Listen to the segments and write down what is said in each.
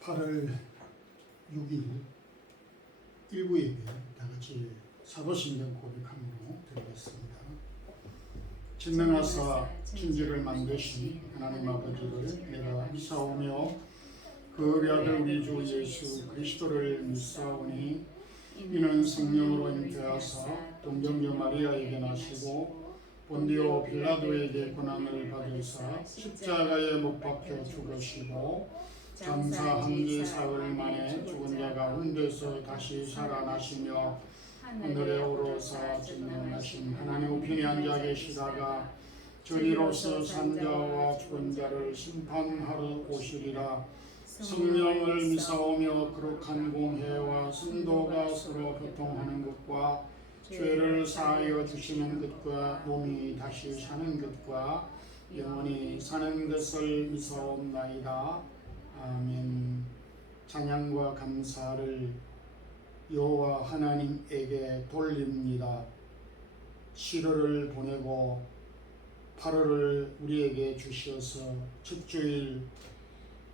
8월 6일 일부 예배 다같이 사도신경 고백함으로 드리겠습니다. 전능하사 천지를 만드신 하나님 아버지를 내가 믿사오며 그 어리 아들 우리 주 예수 그리스도를 믿사오니 이는 성령으로 잉태하사 동정녀 마리아에게 나시고 본디오 빌라도에게 고난을 받으사 십자가에 못 박혀 죽으시고 장사 한지 사흘 만에 죽은 자 가운데서 다시 살아나시며 하늘에 오르사 전능하신 하나님 우편에 앉아 계시다가 저리로서 산자와 죽은 자를 심판하러 오시리라. 성령을 믿사오며 거룩한 공회와 성도가 서로 교통하는 것과 죄를 사하여 주시는 것과 몸이 다시 사는 것과 영원히 사는 것을 믿사옵나이다. 아멘. 찬양과 감사를 여호와 하나님에게 돌립니다. 7월을 보내고 8월을 우리에게 주셔서 첫 주일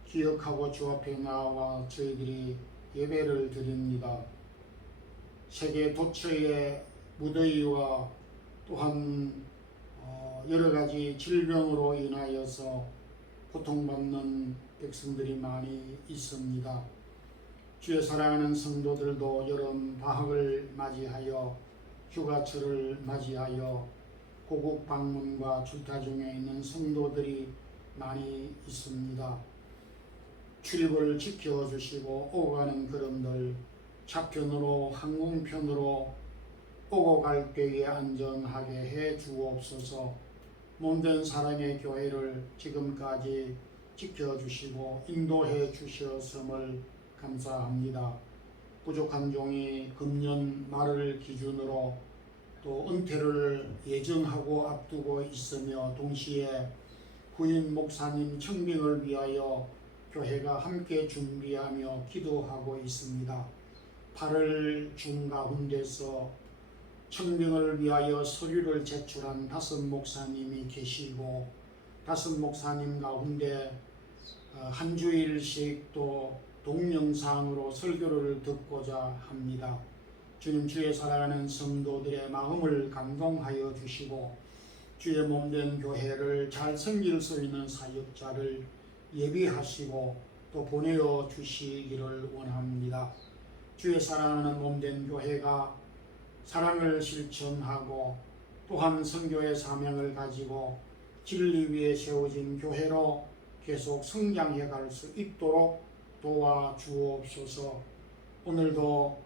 기억하고 주 앞에 나와 저희들이 예배를 드립니다. 세계 도처의 무더위와 또한 여러 가지 질병으로 인하여서 고통받는 백성들이 많이 있습니다. 주의 사랑하는 성도들도 여름 방학을 맞이하여 휴가철을 맞이하여 고국 방문과 출타 중에 있는 성도들이 많이 있습니다. 출입을 지켜주시고 오고 가는 걸음들 차편으로 항공편으로 오고 갈 때에 안전하게 해 주옵소서. 몸된 사랑의 교회를 지금까지 지켜주시고 인도해 주셨음을 감사합니다. 부족한 종이 금년 말을 기준으로 또 은퇴를 예정하고 앞두고 있으며 동시에 후임 목사님 청빙을 위하여 교회가 함께 준비하며 기도하고 있습니다. 8월 중 가운데서 청빙을 위하여 서류를 제출한 5 목사님이 계시고 5 목사님 가운데 한 주일씩 또 동영상으로 설교를 듣고자 합니다. 주님, 주의 사랑하는 성도들의 마음을 감동하여 주시고 주의 몸된 교회를 잘 섬길 수 있는 사역자를 예비하시고 또 보내어 주시기를 원합니다. 주의 사랑하는 몸된 교회가 사랑을 실천하고 또한 선교의 사명을 가지고 진리 위에 세워진 교회로 계속 성장해 갈 수 있도록 도와주옵소서. 오늘도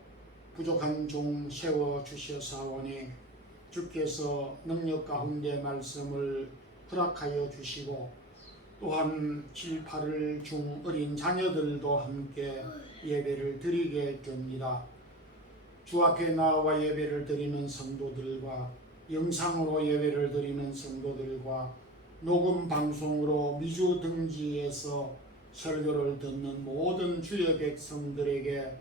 부족한 종 세워주셔사오니 주께서 능력 가운데 말씀을 허락하여 주시고 또한 7, 8월 중 어린 자녀들도 함께 예배를 드리게 됩니다. 주 앞에 나와 예배를 드리는 성도들과 영상으로 예배를 드리는 성도들과 녹음 방송으로 미주 등지에서 설교를 듣는 모든 주의 백성들에게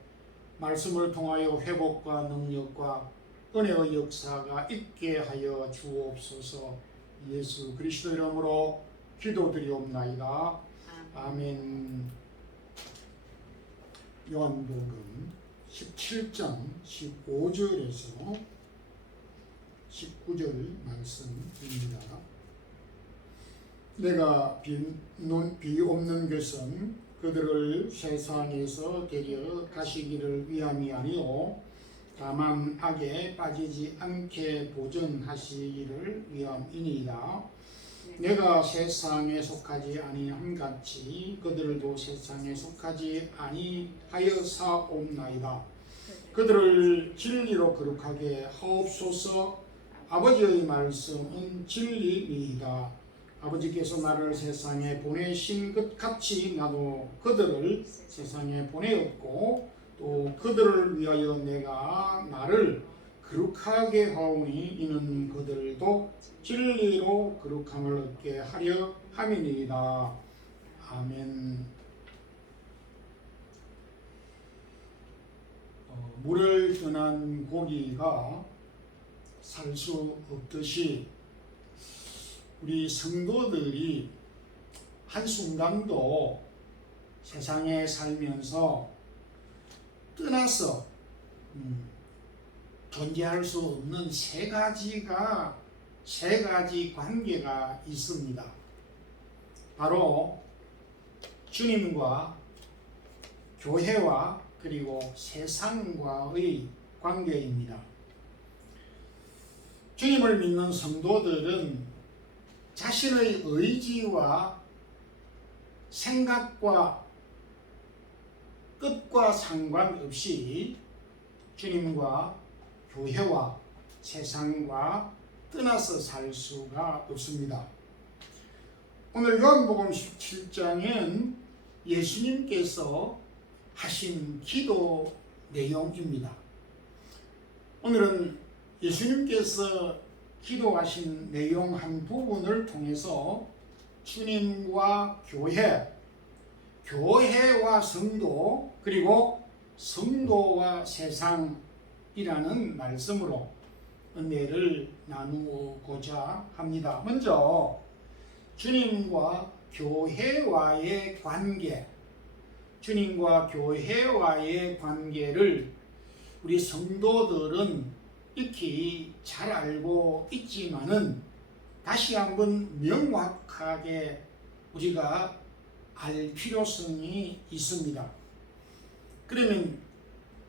말씀을 통하여 회복과 능력과 은혜의 역사가 있게 하여 주옵소서. 예수 그리스도 이름으로 기도드리옵나이다. 아멘. 요한복음 17장 15절에서 19절 말씀입니다. 내가 비 없는 것은 그들을 세상에서 데려가시기를 위함이 아니요 다만 악에 빠지지 않게 보전하시기를 위함이니이다. 내가 세상에 속하지 아니함 같이 그들도 세상에 속하지 아니하여사옵나이다. 그들을 진리로 거룩하게 하옵소서. 아버지의 말씀은 진리이다. 아버지께서 나를 세상에 보내신 것 같이 나도 그들을 세상에 보내었고 또 그들을 위하여 내가 나를 거룩하게 하오니 이는 그들도 진리로 거룩함을 얻게 하려 함이니이다. 아멘. 물을 떠난 고기가 살 수 없듯이 우리 성도들이 한순간도 세상에 살면서 떠나서 존재할 수 없는 세 가지 관계가 있습니다. 바로 주님과 교회와 그리고 세상과의 관계입니다. 주님을 믿는 성도들은 자신의 의지와 생각과 뜻과 상관없이 주님과 교회와 세상과 떠나서 살 수가 없습니다. 오늘 요한복음 17장은 예수님께서 하신 기도 내용입니다. 오늘은 예수님께서 기도하신 내용 한 부분을 통해서 주님과 교회와 성도, 그리고 성도와 세상이라는 말씀으로 은혜를 나누고자 합니다. 먼저 주님과 교회와의 관계를 우리 성도들은 익히 잘 알고 있지만은 다시 한번 명확하게 우리가 알 필요성이 있습니다. 그러면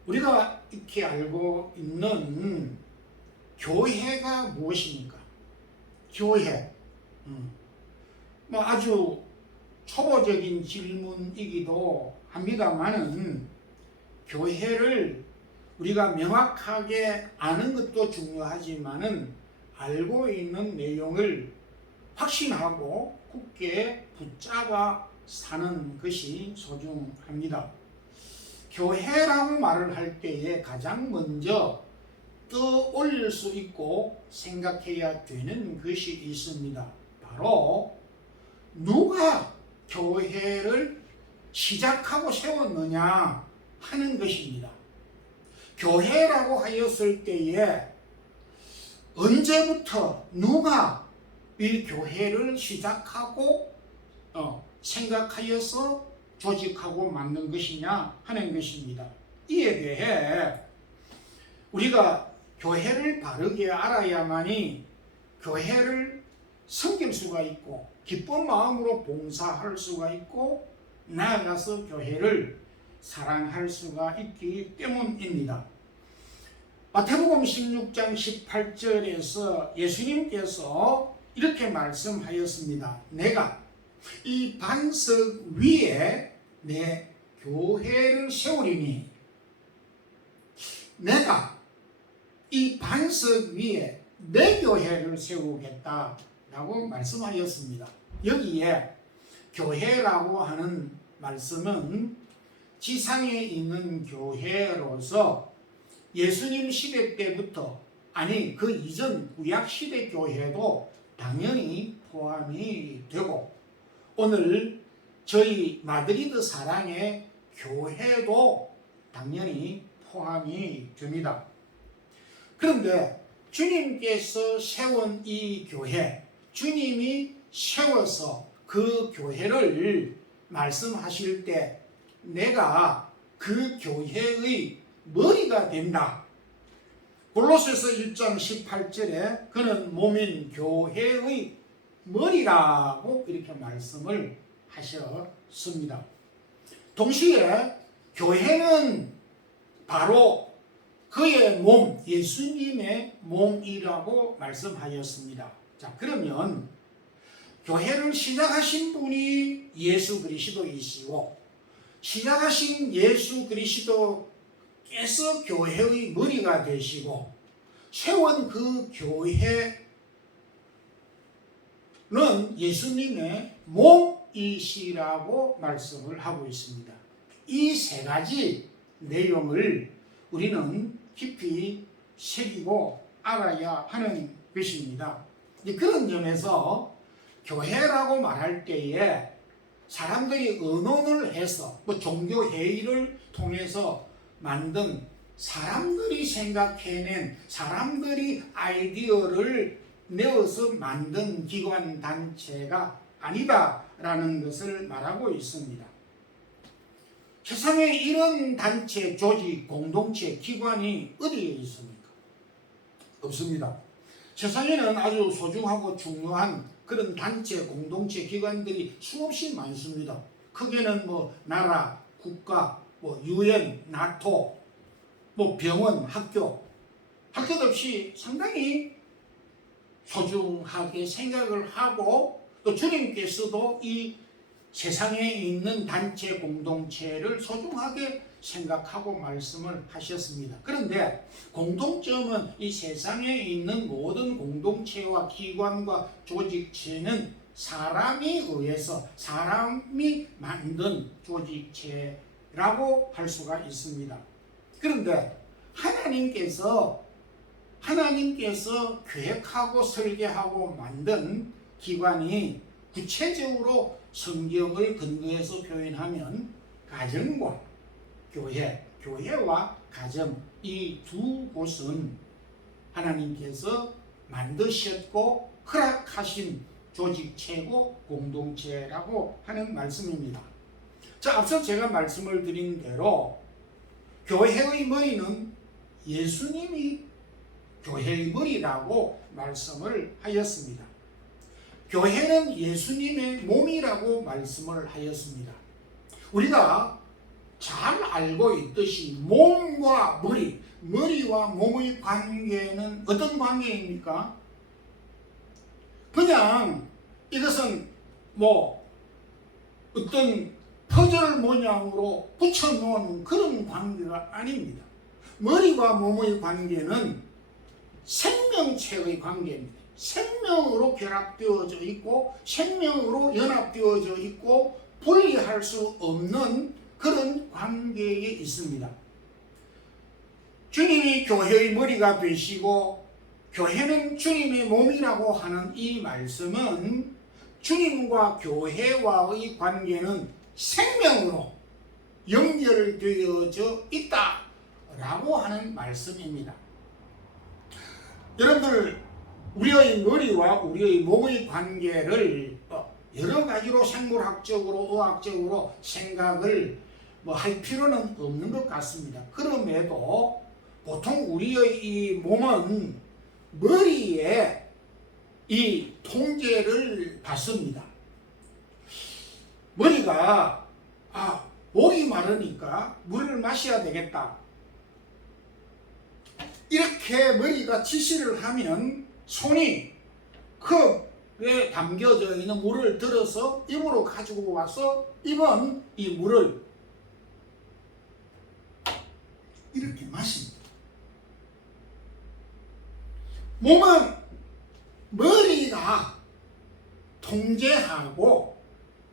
우리가 익히 알고 있는 교회가 무엇입니까? 교회. 아주 초보적인 질문이기도 합니다만은 교회를 우리가 명확하게 아는 것도 중요하지만은 알고 있는 내용을 확신하고 굳게 붙잡아 사는 것이 소중합니다. 교회라고 말을 할 때에 가장 먼저 떠올릴 수 있고 생각해야 되는 것이 있습니다. 바로 누가 교회를 시작하고 세웠느냐 하는 것입니다. 교회라고 하였을 때에 언제부터 누가 이 교회를 시작하고 생각하여서 조직하고 만든 것이냐 하는 것입니다. 이에 대해 우리가 교회를 바르게 알아야만이 교회를 섬길 수가 있고 기쁜 마음으로 봉사할 수가 있고 나아가서 교회를 사랑할 수가 있기 때문입니다. 마태복음 16장 18절에서 예수님께서 이렇게 말씀하였습니다. 내가 이 반석 위에 내 교회를 세우리니, 내가 이 반석 위에 내 교회를 세우겠다라고 말씀하였습니다. 여기에 교회라고 하는 말씀은 지상에 있는 교회로서 예수님 시대 때부터, 아니 그 이전 구약 시대 교회도 당연히 포함이 되고 오늘 저희 마드리드 사랑의 교회도 당연히 포함이 됩니다. 그런데 주님께서 세운 이 교회, 주님이 세워서 그 교회를 말씀하실 때 내가 그 교회의 머리가 된다. 골로새서 1장 18절에 그는 몸인 교회의 머리라고 이렇게 말씀을 하셨습니다. 동시에 교회는 바로 그의 몸, 예수님의 몸이라고 말씀하였습니다. 자, 그러면 교회를 시작하신 분이 예수 그리스도이시고 시작하신 예수 그리스도께서 교회의 머리가 되시고 세운 그 교회는 예수님의 몸이시라고 말씀을 하고 있습니다. 이 세 가지 내용을 우리는 깊이 새기고 알아야 하는 것입니다. 그런 점에서 교회라고 말할 때에 사람들이 의논을 해서 종교회의를 통해서 만든 사람들이 생각해낸 사람들이 아이디어를 내어서 만든 기관 단체가 아니다라는 것을 말하고 있습니다. 세상에 이런 단체, 조직, 공동체, 기관이 어디에 있습니까? 없습니다. 세상에는 아주 소중하고 중요한 그런 단체, 공동체, 기관들이 수없이 많습니다. 크게는 뭐 나라, 국가, 뭐 유엔, 나토, 뭐 병원, 학교, 할 것 없이 상당히 소중하게 생각을 하고 또 주님께서도 이 세상에 있는 단체 공동체를 소중하게 생각하고 말씀을 하셨습니다. 그런데 공통점은 이 세상에 있는 모든 공동체와 기관과 조직체는 사람이 의해서 사람이 만든 조직체라고 할 수가 있습니다. 그런데 하나님께서 계획하고 설계하고 만든 기관이 구체적으로 성경을 근거해서 표현하면 가정과 교회와 가정 이 두 곳은 하나님께서 만드셨고 허락하신 조직체고 공동체라고 하는 말씀입니다. 자, 앞서 제가 말씀을 드린 대로 교회의 머리는 예수님이 교회의 머리라고 말씀을 하였습니다. 교회는 예수님의 몸이라고 말씀을 하였습니다. 우리가 잘 알고 있듯이 몸과 머리와 몸의 관계는 어떤 관계입니까? 그냥 이것은 뭐 어떤 퍼즐 모양으로 붙여놓은 그런 관계가 아닙니다. 머리와 몸의 관계는 생명체의 관계입니다. 생명으로 결합되어져 있고 생명으로 연합되어져 있고 분리할 수 없는 그런 관계에 있습니다. 주님이 교회의 머리가 되시고 교회는 주님의 몸이라고 하는 이 말씀은 주님과 교회와의 관계는 생명으로 연결되어져 있다라고 하는 말씀입니다. 여러분들, 우리의 머리와 우리의 몸의 관계를 여러 가지로 생물학적으로 의학적으로 생각을 할 필요는 없는 것 같습니다. 그럼에도 보통 우리의 이 몸은 머리에 이 통제를 받습니다. 머리가 목이 마르니까 물을 마셔야 되겠다, 이렇게 머리가 지시를 하면 손이 컵에 담겨져 있는 물을 들어서 입으로 가지고 와서 입은 이 물을 이렇게 마십니다. 몸은 머리가 통제하고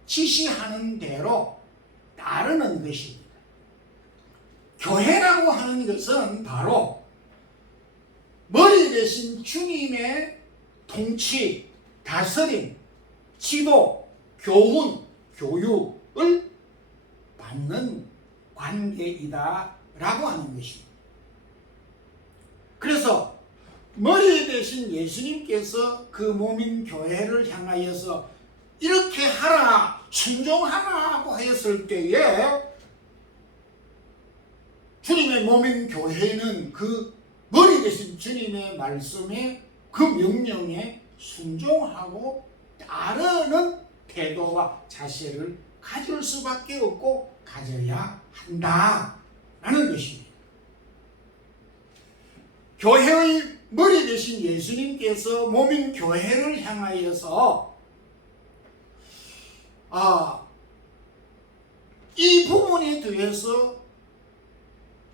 지시하는 대로 따르는 것입니다. 교회라고 하는 것은 바로 머리 대신 주님의 통치, 다스림, 지도, 교훈, 교육을 받는 관계이다라고 하는 것입니다. 그래서 머리 대신 예수님께서 그 몸인 교회를 향하여서 이렇게 하라, 순종하라고 하였을 때에 주님의 몸인 교회는 그 머리 대신 주님의 말씀에 그 명령에 순종하고 따르는 태도와 자세를 가질 수밖에 없고 가져야 한다라는 것입니다. 교회의 머리 대신 예수님께서 몸인 교회를 향하여서 이 부분에 대해서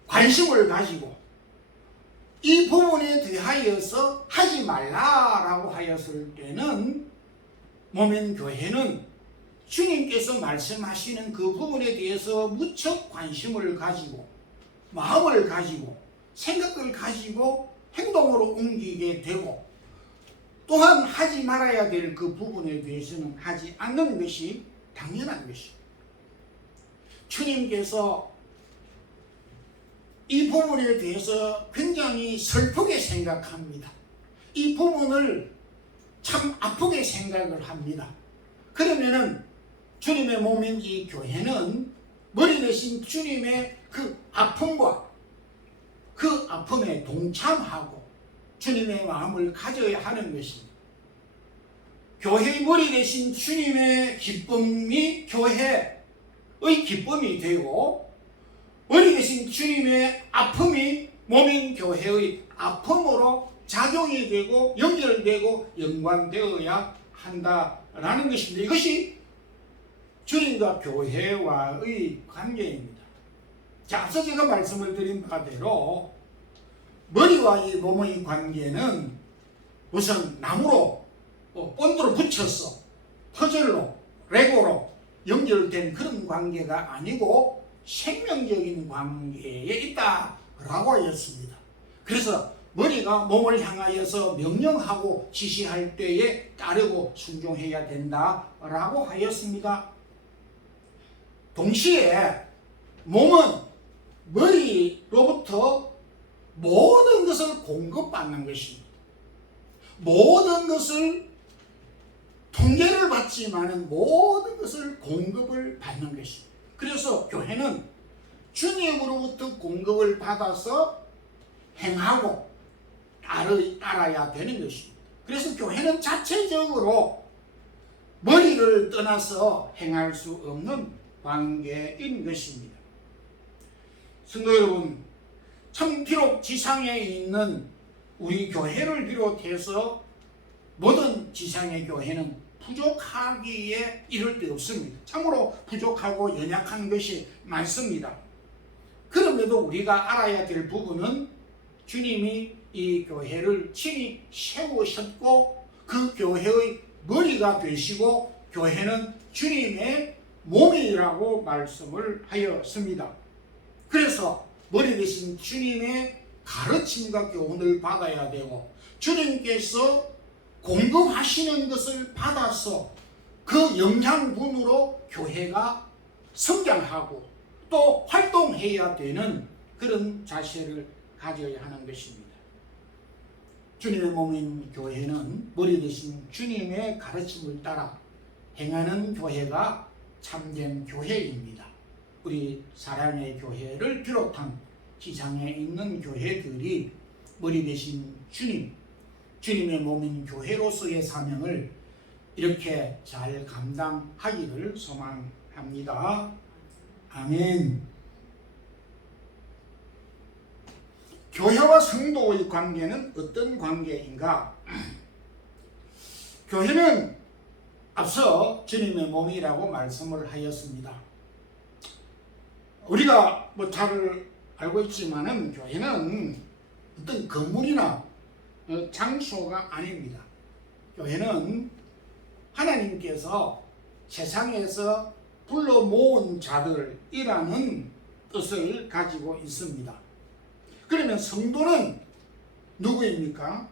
관심을 가지고 이 부분에 대하여서 하지 말라라고 하였을 때는 몸인 교회는 주님께서 말씀하시는 그 부분에 대해서 무척 관심을 가지고 마음을 가지고 생각을 가지고 행동으로 옮기게 되고, 또한 하지 말아야 될 그 부분에 대해서는 하지 않는 것이 당연한 것입니다. 주님께서 이 부분에 대해서 굉장히 슬프게 생각합니다. 이 부분을 참 아프게 생각을 합니다. 그러면은 주님의 몸인 이 교회는 머리 대신 주님의 그 아픔과 그 아픔에 동참하고 주님의 마음을 가져야 하는 것입니다. 교회의 머리 대신 주님의 기쁨이 교회의 기쁨이 되고, 머리 대신 주님의 아픔이 몸인 교회의 아픔으로 작용이 되고 연결되고 연관되어야 한다라는 것입니다. 이것이 주님과 교회와의 관계입니다. 자, 앞서 제가 말씀을 드린 바대로 머리와 이 몸의 관계는 우선 나무로 본드로 붙여서 퍼즐로 레고로 연결된 그런 관계가 아니고 생명적인 관계에 있다라고 하였습니다. 그래서 머리가 몸을 향하여서 명령하고 지시할 때에 따르고 순종해야 된다라고 하였습니다. 동시에 몸은 머리로부터 모든 것을 공급받는 것입니다. 모든 것을 통계를 받지만은 모든 것을 공급을 받는 것입니다. 그래서 교회는 주님으로부터 공급을 받아서 행하고 따라야 되는 것입니다. 그래서 교회는 자체적으로 머리를 떠나서 행할 수 없는 관계인 것입니다. 성도 여러분, 참 비록 지상에 있는 우리 교회를 비롯해서 모든 지상의 교회는 부족하기에 이를 데 없습니다. 참으로 부족하고 연약한 것이 많습니다. 그럼에도 우리가 알아야 될 부분은 주님이 이 교회를 친히 세우셨고 그 교회의 머리가 되시고 교회는 주님의 몸이라고 말씀을 하였습니다. 그래서 머리 대신 주님의 가르침과 교훈을 받아야 되고 주님께서 공급하시는 것을 받아서 그 영양분으로 교회가 성장하고 또 활동해야 되는 그런 자세를 가져야 하는 것입니다. 주님의 몸인 교회는 머리 대신 주님의 가르침을 따라 행하는 교회가 참된 교회입니다. 우리 사랑의 교회를 비롯한 지상에 있는 교회들이 머리 대신 주님의 몸인 교회로서의 사명을 이렇게 잘 감당하기를 소망합니다. 아멘. 교회와 성도의 관계는 어떤 관계인가? 교회는 앞서 주님의 몸이라고 말씀을 하였습니다. 우리가 잘 알고 있지만은 교회는 어떤 건물이나 장소가 아닙니다. 교회는 하나님께서 세상에서 불러 모은 자들이라는 뜻을 가지고 있습니다. 그러면 성도는 누구입니까?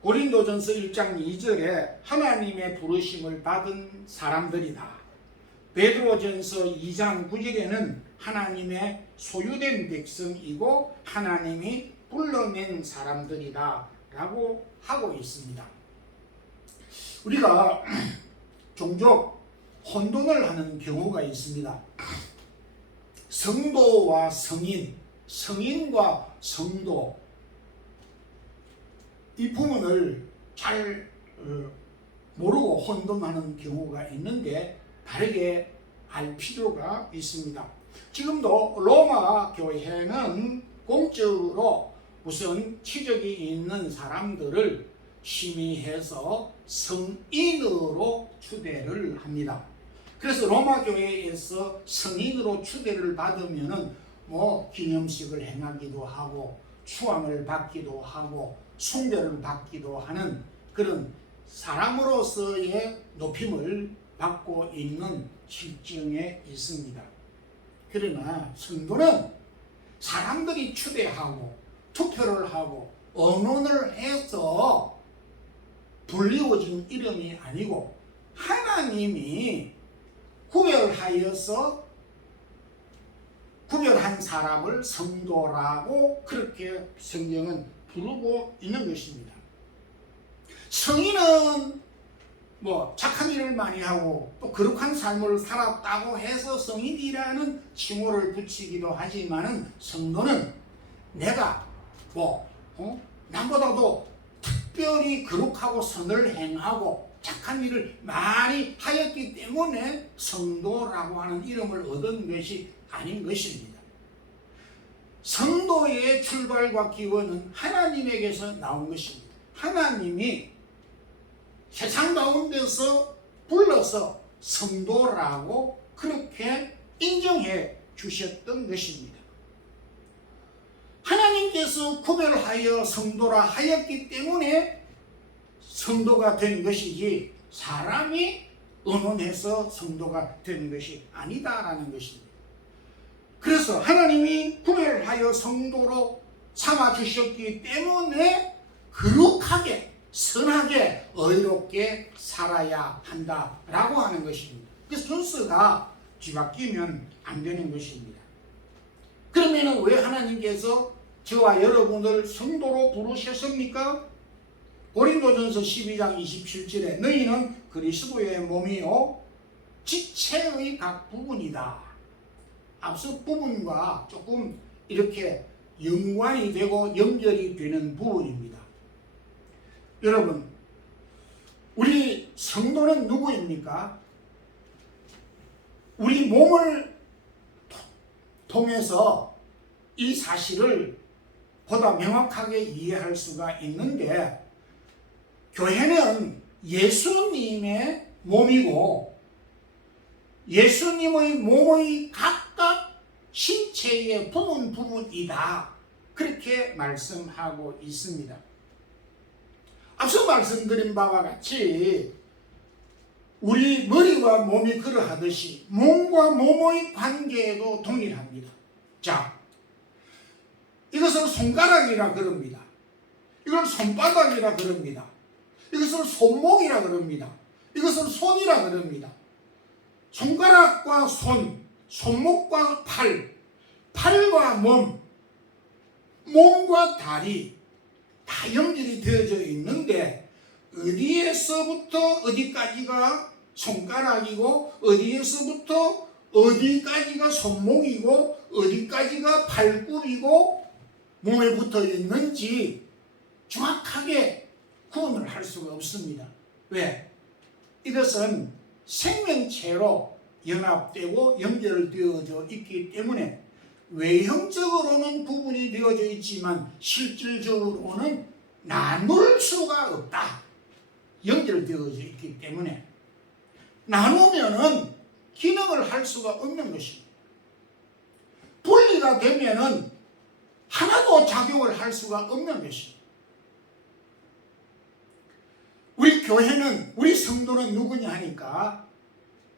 고린도전서 1장 2절에 하나님의 부르심을 받은 사람들이다. 베드로전서 2장 9절에는 하나님의 소유된 백성이고 하나님이 불러낸 사람들이다 라고 하고 있습니다. 우리가 종종 혼돈을 하는 경우가 있습니다. 성도와 성인, 성인과 성도, 이 부분을 잘 모르고 혼돈하는 경우가 있는데 다르게 알 필요가 있습니다. 지금도 로마 교회는 공적으로 우선 취적이 있는 사람들을 심의해서 성인으로 추대를 합니다. 그래서 로마 교회에서 성인으로 추대를 받으면은 기념식을 행하기도 하고 추앙을 받기도 하고 숭배를 받기도 하는 그런 사람으로서의 높임을 받고 있는 실정에 있습니다. 그러나 성도는 사람들이 추대하고 투표를 하고 언론을 해서 불리워진 이름이 아니고 하나님이 구별하여서 구별한 사람을 성도라고 그렇게 성경은 부르고 있는 것입니다. 성인은 뭐 착한 일을 많이 하고 또 거룩한 삶을 살았다고 해서 성인이라는 칭호를 붙이기도 하지만은 성도는 내가 남보다도 특별히 거룩하고 선을 행하고 착한 일을 많이 하였기 때문에 성도라고 하는 이름을 얻은 것이 아닌 것입니다. 성도의 출발과 기원은 하나님에게서 나온 것입니다. 하나님이 세상 가운데서 불러서 성도라고 그렇게 인정해 주셨던 것입니다. 하나님께서 구별하여 성도라 하였기 때문에 성도가 된 것이지 사람이 의논해서 성도가 된 것이 아니다라는 것입니다. 그래서 하나님이 구별하여 성도로 삼아주셨기 때문에 거룩하게 선하게 의롭게 살아야 한다라고 하는 것입니다. 그래서 순서가 뒤바뀌면 안 되는 것입니다. 그러면 왜 하나님께서 저와 여러분을 성도로 부르셨습니까? 고린도전서 12장 27절에 너희는 그리스도의 몸이요 지체의 각 부분이다. 앞서 부분과 조금 이렇게 연관이 되고 연결이 되는 부분입니다. 여러분, 우리 성도는 누구입니까? 우리 몸을 통해서 이 사실을 보다 명확하게 이해할 수가 있는데, 교회는 예수님의 몸이고 예수님의 몸의 각각 신체의 부분이다. 그렇게 말씀하고 있습니다. 앞서 말씀드린 바와 같이 우리 머리와 몸이 그러하듯이 몸과 몸의 관계에도 동일합니다. 자, 이것을 손가락이라 그럽니다. 이걸 손바닥이라 그럽니다. 이것을 손목이라 그럽니다. 이것을 손이라 그럽니다. 손가락과 손, 손목과 팔, 팔과 몸, 몸과 다리 다 연결이 되어져 있는데 어디에서부터 어디까지가 손가락이고 어디에서부터 어디까지가 손목이고 어디까지가 팔굽이고 몸에 붙어 있는지 정확하게 구분을 할 수가 없습니다. 왜? 이것은 생명체로 연합되고 연결되어져 있기 때문에 외형적으로는 구분이 되어져 있지만 실질적으로는 나눌 수가 없다. 연결되어져 있기 때문에 나누면은 기능을 할 수가 없는 것입니다. 분리가 되면은 하나도 작용을 할 수가 없는 것입니다. 우리 교회는, 우리 성도는 누구냐 하니까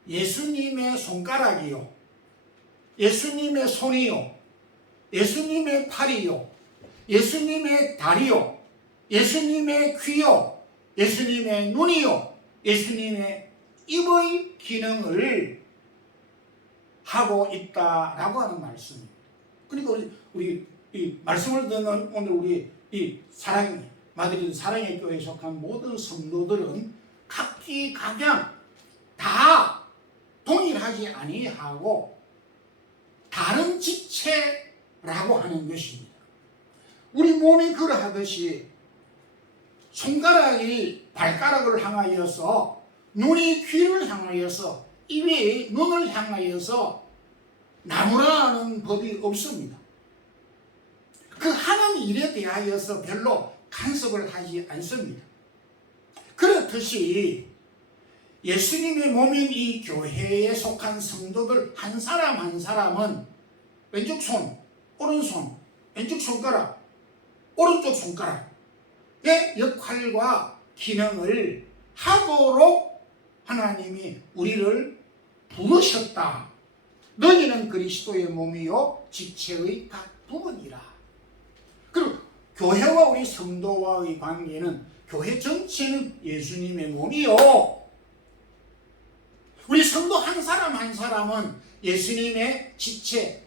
예수님의 손가락이요, 예수님의 손이요, 예수님의 팔이요, 예수님의 다리요, 예수님의 귀요, 예수님의 눈이요, 예수님의 입의 기능을 하고 있다라고 하는 말씀입니다. 그러니까 우리 이 말씀을 듣는 오늘 우리 이 마드리드 사랑의 교회에 속한 모든 성도들은 각기각양 다 동일하지 아니하고 다른 지체라고 하는 것입니다. 우리 몸이 그러하듯이 손가락이 발가락을 향하여서, 눈이 귀를 향하여서, 입이 눈을 향하여서 나누라는 법이 없습니다. 그 하는 일에 대하여서 별로 간섭을 하지 않습니다. 그렇듯이 예수님의 몸인 이 교회에 속한 성도들 한 사람 한 사람은 왼쪽 손, 오른손, 왼쪽 손가락, 오른쪽 손가락의 역할과 기능을 하도록 하나님이 우리를 부르셨다. 너희는 그리스도의 몸이요 지체의 각 부분이라. 그리고 교회와 우리 성도와의 관계는, 교회 전체는 예수님의 몸이요, 우리 성도 한 사람 한 사람은 예수님의 지체,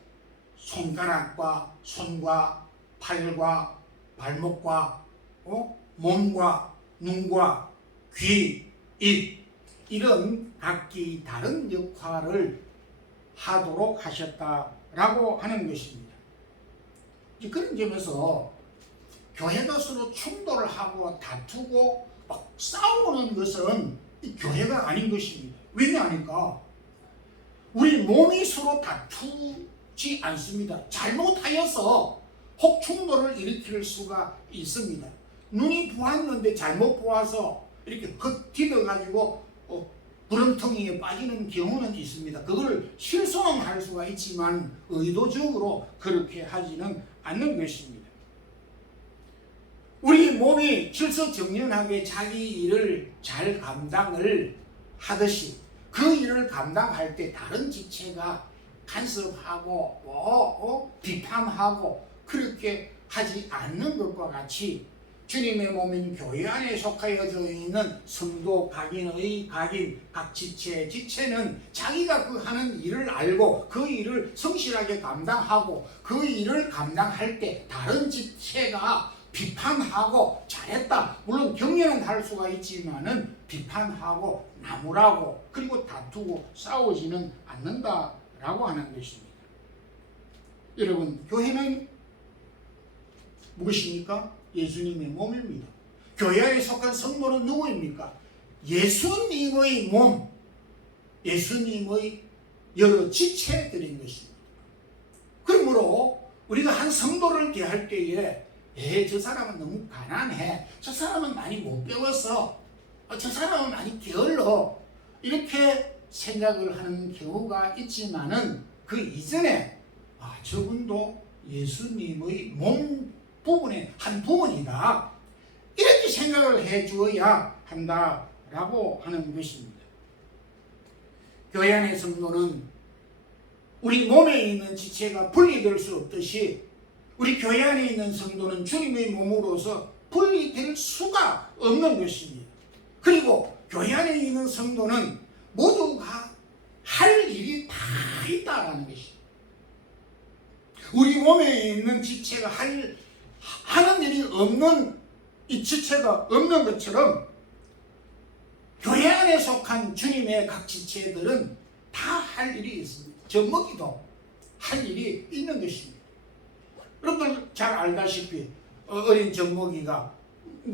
손가락과 손과 팔과 발목과 몸과 눈과 귀, 입, 이런 각기 다른 역할을 하도록 하셨다라고 하는 것입니다. 그런 점에서 교회가 서로 충돌을 하고 다투고 막 싸우는 것은 이 교회가 아닌 것입니다. 왜냐하니까 우리 몸이 서로 다투지 않습니다. 잘못하여서 혹 충돌을 일으킬 수가 있습니다. 눈이 부었는데 잘못 보아서 이렇게 헛디뎌가지고 구렁텅이에 빠지는 경우는 있습니다. 그걸 실수는 할 수가 있지만 의도적으로 그렇게 하지는 않는 것입니다. 우리 몸이 질서정연하게 자기 일을 잘 감당을 하듯이 그 일을 감당할 때 다른 지체가 간섭하고 비판하고 그렇게 하지 않는 것과 같이 주님의 몸인 교회 안에 속하여져 있는 성도 각인의 각인, 각 지체는 자기가 그 하는 일을 알고 그 일을 성실하게 감당하고 그 일을 감당할 때 다른 지체가 비판하고 잘했다. 물론 격려는 할 수가 있지만은 비판하고 나무라고 그리고 다투고 싸우지는 않는다라고 하는 것입니다. 여러분, 교회는 무엇입니까? 예수님의 몸입니다. 교회 안에 속한 성도는 누구입니까? 예수님의 몸, 예수님의 여러 지체들인 것입니다. 그러므로 우리가 한 성도를 대할 때에 저 사람은 너무 가난해, 저 사람은 많이 못 배웠어, 저 사람은 많이 게을러, 이렇게 생각을 하는 경우가 있지만은 그 이전에 저분도 예수님의 몸 부분의 한 부분이다, 이렇게 생각을 해주어야 한다라고 하는 것입니다. 교회 안의 성도는 우리 몸에 있는 지체가 분리될 수 없듯이 우리 교회 안에 있는 성도는 주님의 몸으로서 분리될 수가 없는 것입니다. 그리고 교회 안에 있는 성도는 모두가 할 일이 다 있다라는 것입니다. 우리 몸에 있는 지체가 하는 일이 없는, 이 지체가 없는 것처럼 교회 안에 속한 주님의 각 지체들은 다 할 일이 있습니다. 젖먹이도 할 일이 있는 것입니다. 여러분들 잘 알다시피 어린 젖먹이가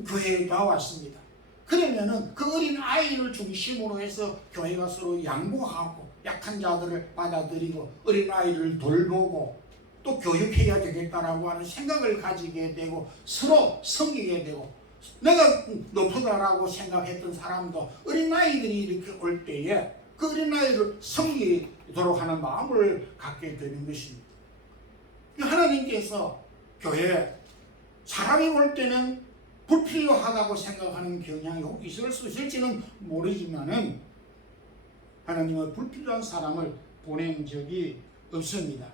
교회에 나왔습니다. 그러면은 그 어린 아이를 중심으로 해서 교회가 서로 양보하고 약한 자들을 받아들이고 어린 아이를 돌보고 또 교육해야 되겠다라고 하는 생각을 가지게 되고 서로 섬기게 되고, 내가 높다라고 생각했던 사람도 어린아이들이 이렇게 올 때에 그 어린아이를 섬기도록 하는 마음을 갖게 되는 것입니다. 하나님께서 교회에 사람이 올 때는 불필요하다고 생각하는 경향이 있을 수 있을지는 모르지만은 하나님은 불필요한 사람을 보낸 적이 없습니다.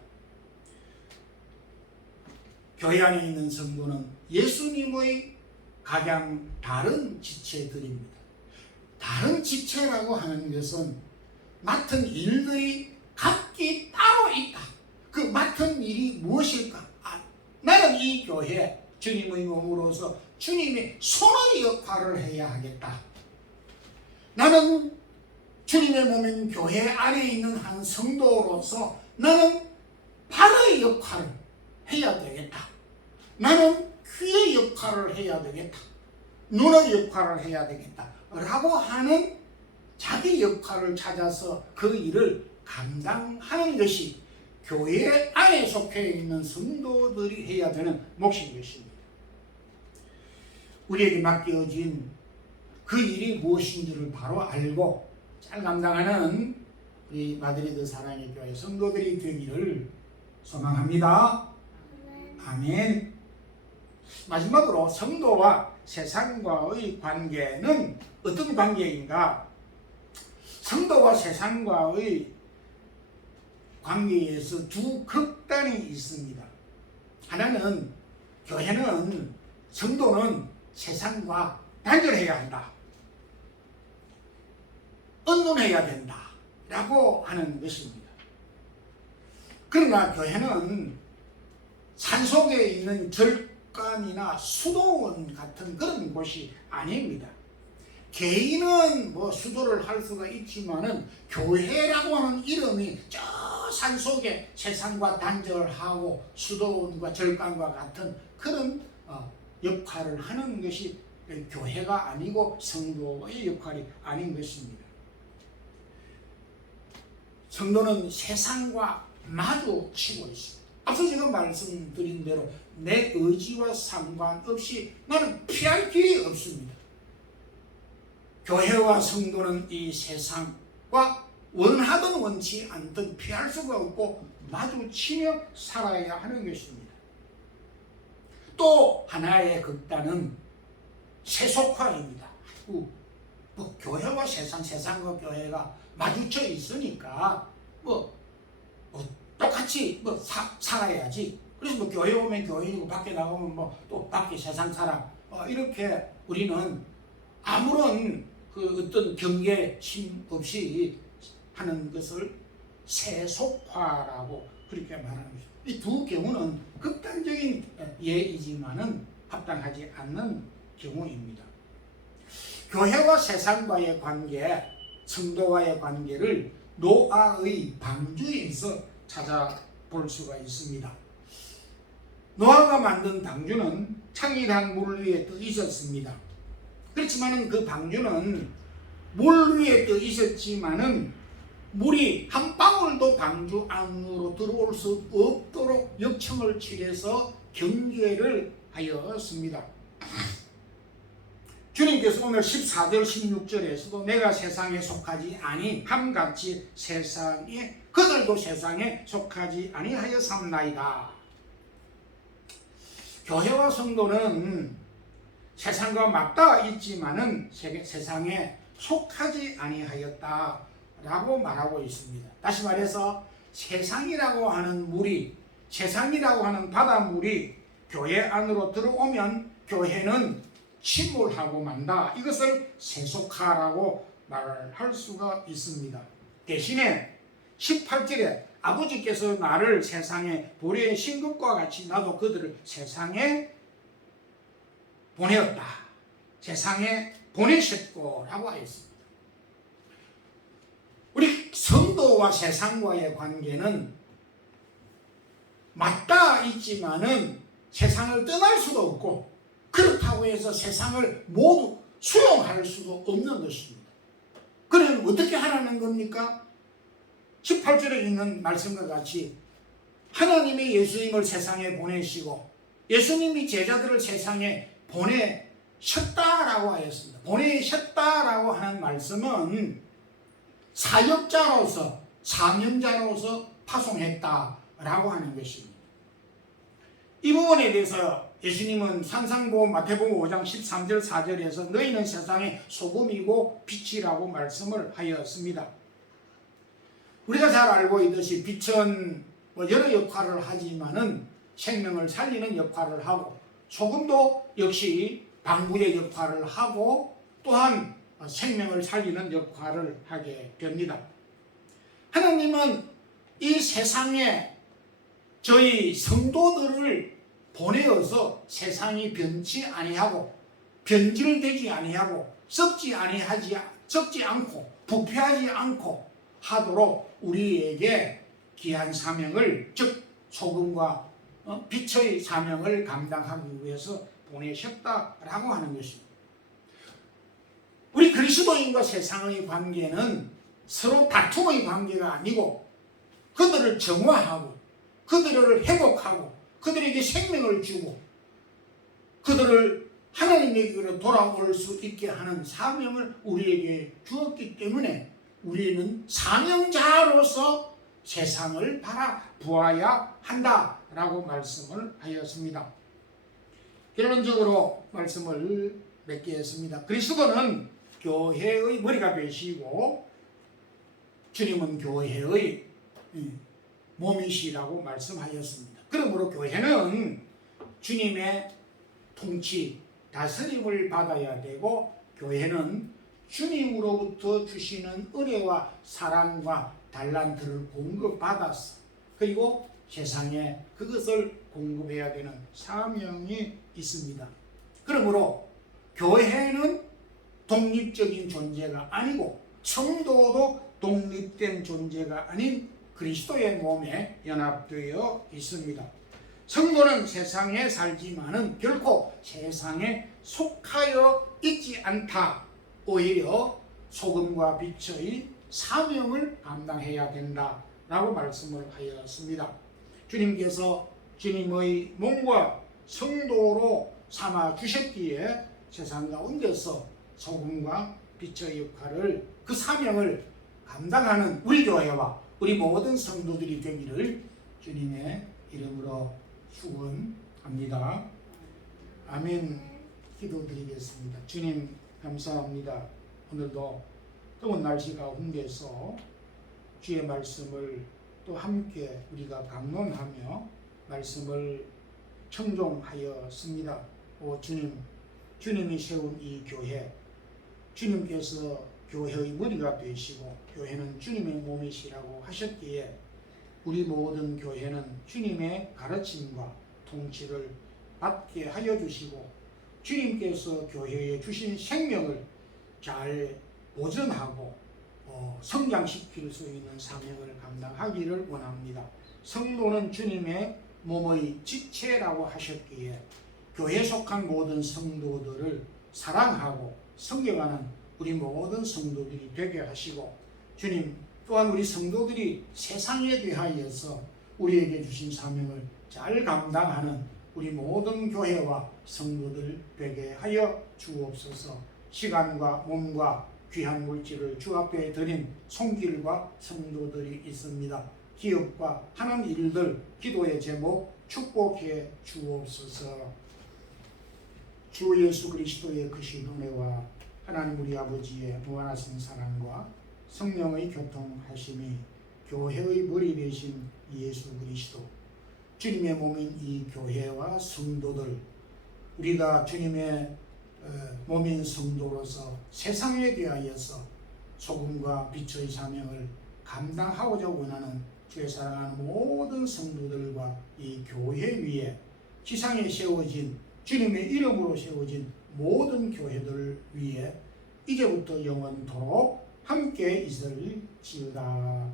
교회 안에 있는 성도는 예수님의 각양 다른 지체들입니다. 다른 지체라고 하는 것은 맡은 일들이 각기 따로 있다. 그 맡은 일이 무엇일까? 나는 이 교회 주님의 몸으로서 주님의 손의 역할을 해야 하겠다. 나는 주님의 몸인 교회 안에 있는 한 성도로서 나는 발의 역할을 해야 되겠다. 나는 귀의 역할을 해야 되겠다. 눈의 역할을 해야 되겠다. 라고 하는 자기 역할을 찾아서 그 일을 감당하는 것이 교회 안에 속해 있는 성도들이 해야 되는 몫인 것입니다. 우리에게 맡겨진 그 일이 무엇인지를 바로 알고 잘 감당하는 우리 마드리드 사랑의 교회 성도들이 되기를 소망합니다. 아멘. 마지막으로 성도와 세상과의 관계는 어떤 관계인가? 성도와 세상과의 관계에서 두 극단이 있습니다. 하나는 교회는 성도는 세상과 단절해야 한다, 언론해야 된다 라고 하는 것입니다. 그러나 교회는 산속에 있는 절간이나 수도원 같은 그런 곳이 아닙니다. 개인은 뭐 수도를 할 수가 있지만은 교회라고 하는 이름이 저 산속에 세상과 단절하고 수도원과 절간과 같은 그런 역할을 하는 것이 교회가 아니고 성도의 역할이 아닌 것입니다. 성도는 세상과 마주치고 있습니다. 앞서 제가 말씀드린 대로 내 의지와 상관없이 나는 피할 길이 없습니다. 교회와 성도는 이 세상과 원하든 원치 않든 피할 수가 없고 마주치며 살아야 하는 것입니다. 또 하나의 극단은 세속화입니다. 뭐 교회와 세상과 교회가 마주쳐 있으니까 똑같이 살아야지. 그래서 교회 오면 교인이고 밖에 나가면 또 밖에 세상 사람 이렇게 우리는 아무런 어떤 경계심 없이 하는 것을 세속화라고 그렇게 말하는 것입니다. 이 두 경우는 극단적인 예이지만은 합당하지 않는 경우입니다. 교회와 세상과의 관계, 성도와의 관계를 노아의 방주에서 찾아볼 수가 있습니다. 노아가 만든 방주는 창일한 물 위에 떠 있었습니다. 그렇지만은 그 방주는 물 위에 떠 있었지만은 물이 한 방울도 방주 안으로 들어올 수 없도록 역청을 칠해서 경계를 하였습니다. 주님께서 오늘 14절 16절에서도 내가 세상에 속하지 아니함같이 그들도 세상에 속하지 아니하였사옵나이다. 교회와 성도는 세상과 맞닿아 있지만은 세상에 속하지 아니하였다라고 말하고 있습니다. 다시 말해서 세상이라고 하는 물이, 세상이라고 하는 바닷물이 교회 안으로 들어오면 교회는 침몰하고 만다. 이것을 세속화라고 말할 수가 있습니다. 대신에 18절에 아버지께서 나를 세상에 보내신 것과 같이 나도 그들을 세상에 보내었다. 세상에 보내셨고 라고 하였습니다. 우리 성도와 세상과의 관계는 맞닿아 있지만은 세상을 떠날 수도 없고 그렇다고 해서 세상을 모두 수용할 수도 없는 것입니다. 그러면 어떻게 하라는 겁니까? 18절에 있는 말씀과 같이 하나님이 예수님을 세상에 보내시고 예수님이 제자들을 세상에 보내셨다라고 하였습니다. 보내셨다라고 하는 말씀은 사역자로서 사명자로서 파송했다라고 하는 것입니다. 이 부분에 대해서 예수님은 산상보음 마태복음 5장 13절 4절에서 너희는 세상의 소금이고 빛이라고 말씀을 하였습니다. 우리가 잘 알고 있듯이 빛은 여러 역할을 하지만은 생명을 살리는 역할을 하고 소금도 역시 방부의 역할을 하고 또한 생명을 살리는 역할을 하게 됩니다. 하나님은 이 세상에 저희 성도들을 보내어서 세상이 변치 아니하고 변질되지 아니하고 썩지 않고 부패하지 않고 하도록 우리에게 귀한 사명을 즉 소금과 빛의 사명을 감당하기 위해서 보내셨다라고 하는 것입니다. 우리 그리스도인과 세상의 관계는 서로 다툼의 관계가 아니고 그들을 정화하고 그들을 회복하고 그들에게 생명을 주고 그들을 하나님에게로 돌아올 수 있게 하는 사명을 우리에게 주었기 때문에 우리는 사명자로서 세상을 바라보아야 한다라고 말씀을 하였습니다. 결론적으로 말씀을 맺겠습니다. 그리스도는 교회의 머리가 되시고 주님은 교회의 몸이시라고 말씀하였습니다. 그러므로 교회는 주님의 통치, 다스림을 받아야 되고 교회는 주님으로부터 주시는 은혜와 사랑과 달란트를 공급받았어. 그리고 세상에 그것을 공급해야 되는 사명이 있습니다. 그러므로 교회는 독립적인 존재가 아니고 성도도 독립된 존재가 아닌 그리스도의 몸에 연합되어 있습니다. 성도는 세상에 살지만은 결코 세상에 속하여 있지 않다. 오히려 소금과 빛의 사명을 감당해야 된다라고 말씀을 하였습니다. 주님께서 주님의 몸과 성도로 삼아 주셨기에 세상 가운데서 소금과 빛의 역할을, 그 사명을 감당하는 우리 교회와 우리 모든 성도들이 되기를 주님의 이름으로 축원합니다. 아멘. 기도드리겠습니다. 주님 감사합니다. 오늘도 더운 날씨 가운데서 주의 말씀을 또 함께 우리가 강론하며 말씀을 청종하였습니다. 오 주님, 주님이 세운 이 교회, 주님께서 교회의 머리가 되시고 교회는 주님의 몸이시라고 하셨기에 우리 모든 교회는 주님의 가르침과 통치를 받게 하여 주시고 주님께서 교회에 주신 생명을 잘 보존하고 성장시킬 수 있는 사명을 감당하기를 원합니다. 성도는 주님의 몸의 지체라고 하셨기에 교회에 속한 모든 성도들을 사랑하고 섬겨가는 우리 모든 성도들이 되게 하시고 주님 또한 우리 성도들이 세상에 대하여서 우리에게 주신 사명을 잘 감당하는 우리 모든 교회와 성도들 되게 하여 주옵소서. 시간과 몸과 귀한 물질을 주 앞에 드린 손길과 성도들이 있습니다. 기업과 하는 일들, 기도의 제목 축복해 주옵소서. 주 예수 그리스도의 크신 은혜와 하나님 우리 아버지의 무한하신 사랑과 성령의 교통하심이 교회의 머리 되신 예수 그리스도, 주님의 몸인 이 교회와 성도들, 우리가 주님의 몸인 성도로서 세상에 대하여서 소금과 빛의 사명을 감당하고자 원하는 주의 사랑하는 모든 성도들과 이 교회 위에 지상에 세워진 주님의 이름으로 세워진 모든 교회들 위에 이제부터 영원토록 함께 있을지어다.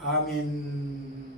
아멘.